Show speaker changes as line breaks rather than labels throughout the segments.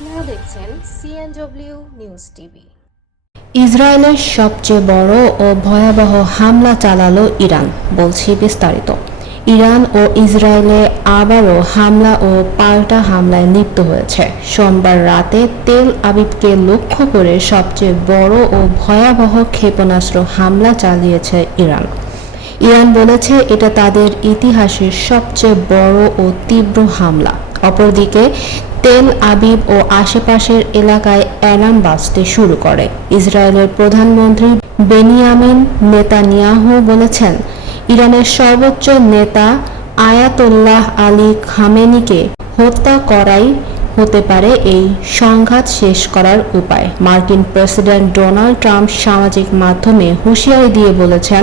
আপনারা দেখছেন CNW news TV ইসরায়েলের সবচেয়ে বড় ও ভয়াবহ হামলা চালালো ইরান বলছি বিস্তারিত ইরান ও ইসরায়েলে আবারও হামলা ও পাল্টা হামলায় লিপ্ত হয়েছে সোমবার রাতে তেল আবিবকে লক্ষ্য করে সবচেয়ে বড় ও ভয়াবহ ক্ষেপণাস্ত্র হামলা চালিয়েছে ইরান ইরান বলেছে এটা তাদের ইতিহাসের সবচেয়ে বড় ও তীব্র হামলা অপরদিকে তেল আবিব ও আশেপাশের এলাকায় অ্যালার্ম বাজতে শুরু করে ইসরায়েলের প্রধানমন্ত্রী বেনিয়ামিন নেতানিয়াহু বলেছেন ইরানের সর্বোচ্চ নেতা আয়াতুল্লাহ আলী খামেনিকে হত্যা করাই হতে পারে এই সংঘাত শেষ করার উপায় মার্কিন প্রেসিডেন্ট ডোনাল্ড ট্রাম্প সামাজিক মাধ্যমে হুঁশিয়ারি দিয়ে বলেছেন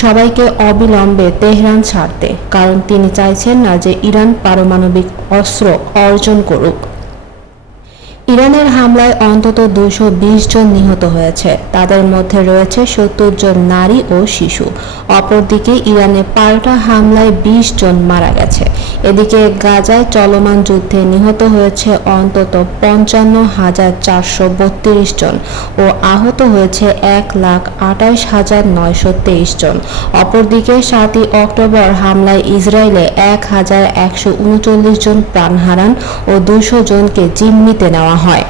সবাইকে অবিলম্বে তেহরান ছাড়তে কারণ তিনি চাইছেন না যে ইরান পারমাণবিক অস্ত্র অর্জন করুক ইরানের হামলায় অন্তত দুশো জন নিহত হয়েছে তাদের মধ্যে রয়েছে সত্তর জন নারী ও শিশু অপরদিকে ইরানে পাল্টা হামলায় ২০ জন মারা গেছে এদিকে গাজায় চলমান যুদ্ধে নিহত হয়েছে অন্তত পঞ্চান্ন হাজার চারশো বত্রিশ জন ও আহত হয়েছে এক লাখ আঠাশ হাজার নয়শো তেইশ জন অপরদিকে সাতই অক্টোবর হামলায় ইসরায়েলে এক হাজার একশো উনচল্লিশ জন প্রাণ হারান ও দুশো জনকে জিম্মিতে নেওয়া হয়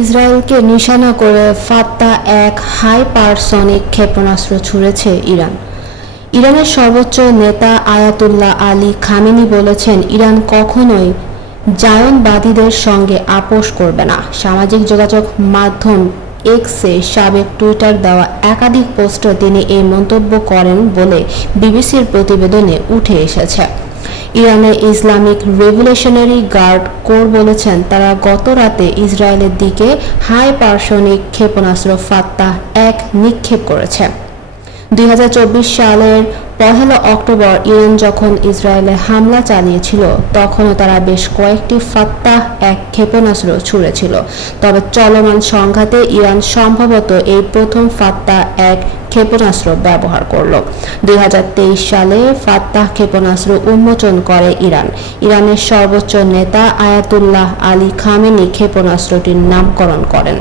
ইসরায়েলকে নিশানা করে ফাত্তা এক হাইপারসনিক ক্ষেপণাস্ত্র ছুড়েছে ইরান ইরানের সর্বোচ্চ নেতা আয়াতুল্লাহ আলী খামেনি বলেছেন ইরান কখনোই জায়নবাদীদের সঙ্গে আপোষ করবে না সামাজিক যোগাযোগ মাধ্যম এক্সে সাবেক টুইটার দেওয়া একাধিক পোস্টে তিনি এই মন্তব্য করেন বলে বিবিসির প্রতিবেদনে উঠে এসেছে ইরানের ইসলামিক রেভলিউশনারি গার্ড কোর বলেছেন তারা গত রাতে ইসরায়েলের দিকে হাই পার্শনিক ক্ষেপণাস্ত্র ফাত্তাহ এক নিক্ষেপ করেছে দুই সালের পহেলা অক্টোবর ইরান যখন ইসরায়েলে হামলা চালিয়েছিল তখনও তারা বেশ কয়েকটি ফাত্তাহ এক ক্ষেপণাস্ত্র ছুঁড়েছিল তবে চলমান সংঘাতে ইরান সম্ভবত এই প্রথম ফাত্তা এক ক্ষেপণাস্ত্র ব্যবহার করল দুই সালে ফাত্তাহ ক্ষেপণাস্ত্র উন্মোচন করে ইরান ইরানের সর্বোচ্চ নেতা আয়াতুল্লাহ আলী খামেনি ক্ষেপণাস্ত্রটির নামকরণ করেন